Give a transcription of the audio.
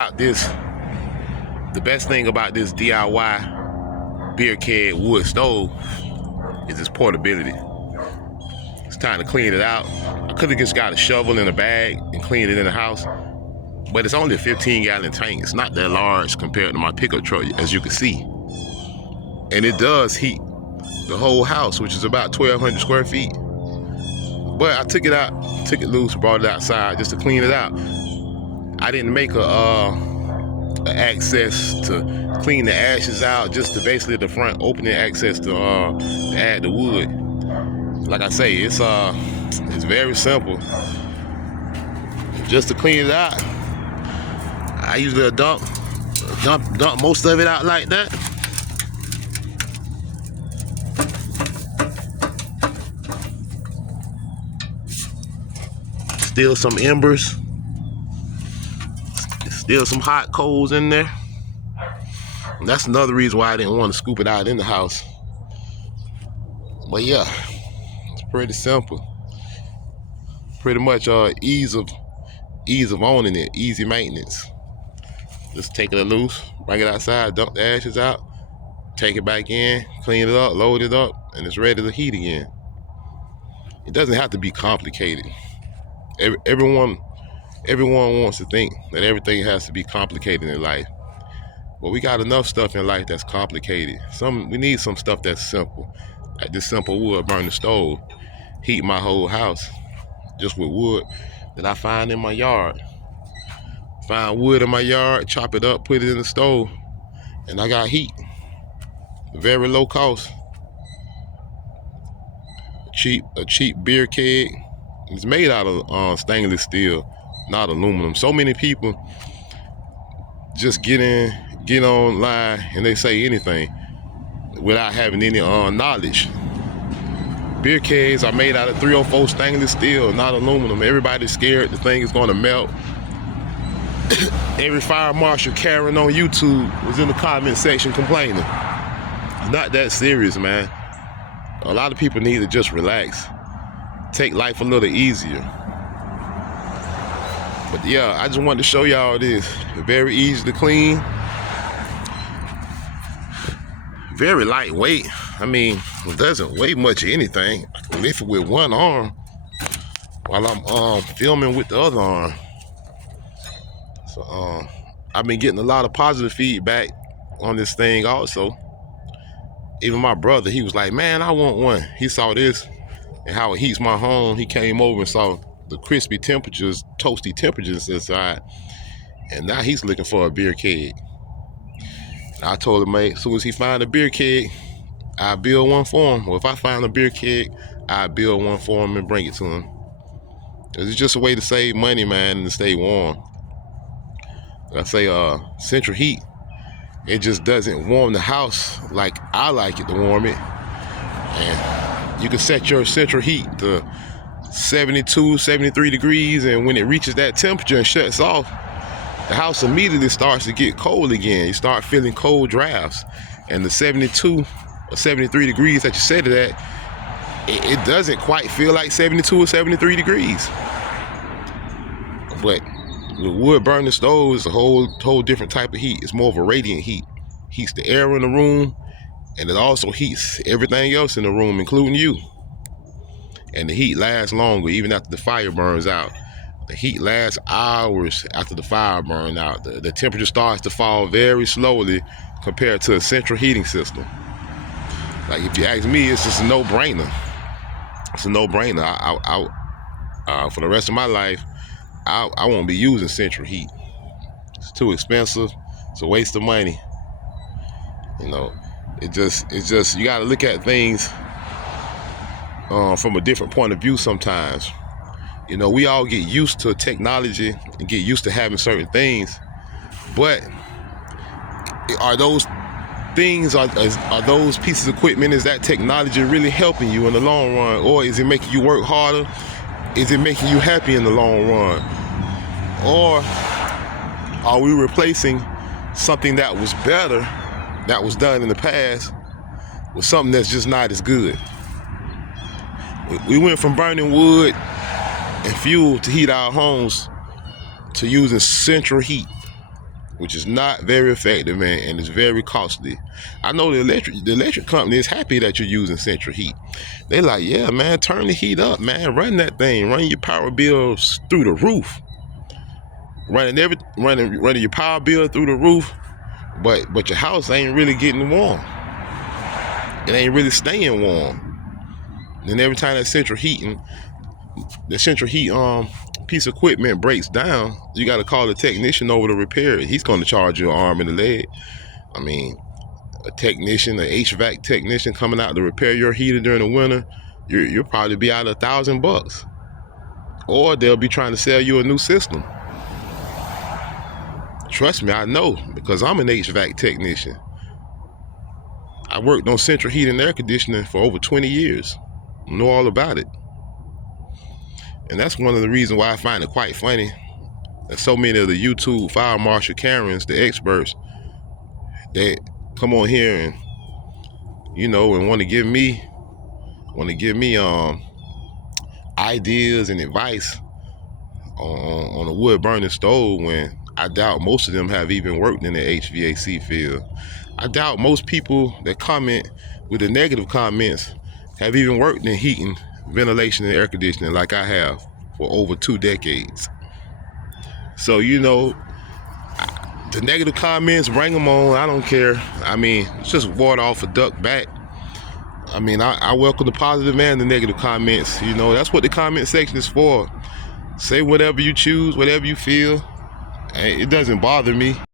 The best thing about this DIY beer keg wood stove is its portability. It's time to clean it out. I could have just got a shovel and a bag and cleaned it in the house, but it's only a 15-gallon tank. It's not that large compared to my pickup truck, as you can see. And it does heat the whole house, which is about 1,200 square feet. But I took it out, took it loose, brought it outside just to clean it out. I didn't make a access to clean the ashes out, just to basically the front opening access to add the wood. Like I say, it's very simple. Just to clean it out, I usually dump most of it out like that. Still some embers. Still some hot coals in there. And that's another reason why I didn't want to scoop it out in the house. But yeah, it's pretty simple. Pretty much ease of owning it, easy maintenance. Just take it loose, bring it outside, dump the ashes out, take it back in, clean it up, load it up, and it's ready to heat again. It doesn't have to be complicated. Everyone wants to think that everything has to be complicated in life. But we got enough stuff in life that's complicated. We need some stuff that's simple. Like this simple wood burning stove, heat my whole house just with wood that I find in my yard. Find wood in my yard, chop it up, put it in the stove, and I got heat. Very low cost. A cheap beer keg. It's made out of stainless steel, not aluminum. So many people just get online and they say anything without having any knowledge. Beer kegs are made out of 304 stainless steel, not aluminum. Everybody's scared the thing is going to melt. Every fire marshal Karen on YouTube was in the comment section complaining. It's not that serious, man. A lot of people need to just relax. Take life a little easier. But yeah, I just wanted to show y'all this. Very easy to clean. Very lightweight. I mean, it doesn't weigh much of anything. I can lift it with one arm while I'm filming with the other arm. So I've been getting a lot of positive feedback on this thing also. Even my brother, he was like, man, I want one. He saw this and how it heats my home. He came over and saw the crispy temperatures, toasty temperatures inside. And now he's looking for a beer keg. And I told him, mate, as soon as he find a beer keg, I'll build one for him. Well, if I find a beer keg, I'll build one for him and bring it to him. It's just a way to save money, man, and to stay warm. Like I say, central heat, it just doesn't warm the house like I like it to warm it. And you can set your central heat to 72, 73 degrees, and when it reaches that temperature and shuts off, the house immediately starts to get cold again. You start feeling cold drafts. And the 72 or 73 degrees that you set it at, it doesn't quite feel like 72 or 73 degrees. But the wood burning stove is a whole different type of heat. It's more of a radiant heat. Heats the air in the room, and it also heats everything else in the room, including you. And the heat lasts longer, even after the fire burns out. The heat lasts hours after the fire burns out. The temperature starts to fall very slowly compared to a central heating system. Like, if you ask me, it's just a no-brainer. It's a no-brainer. For the rest of my life, I won't be using central heat. It's too expensive. It's a waste of money. You know, it's just you got to look at things from a different point of view sometimes. You know, we all get used to technology and get used to having certain things, but are those things, are those pieces of equipment, is that technology really helping you in the long run, or is it making you work harder? Is it making you happy in the long run? Or are we replacing something that was better, that was done in the past, with something that's just not as good? We went from burning wood and fuel to heat our homes to using central heat. which is not very effective, man, and it's very costly. I know the electric company is happy that you're using central heat. They like, yeah, man, turn the heat up, man, run that thing, run your power bills through the roof, running your power bill through the roof, but your house ain't really getting warm. It ain't really staying warm. And every time that central heat piece of equipment breaks down, you got to call the technician over to repair it. He's going to charge you an arm and a leg. I mean, a technician, an HVAC technician coming out to repair your heater during the winter, you'll probably be out $1,000, or they'll be trying to sell you a new system. Trust me, I know, because I'm an HVAC technician. I worked on central heating and air conditioning for over 20 years. I know all about it. And that's one of the reasons why I find it quite funny that so many of the YouTube fire marshal Karens, the experts, that come on here and, and want to give me ideas and advice on a wood burning stove, when I doubt most of them have even worked in the HVAC field. I doubt most people that comment with the negative comments have even worked in heating, ventilation, and air conditioning like I have for over 2 decades. So, the negative comments, bring them on. I don't care. I mean, it's just water off a duck back. I mean, I welcome the positive and the negative comments. That's what the comment section is for. Say whatever you choose, whatever you feel. It doesn't bother me.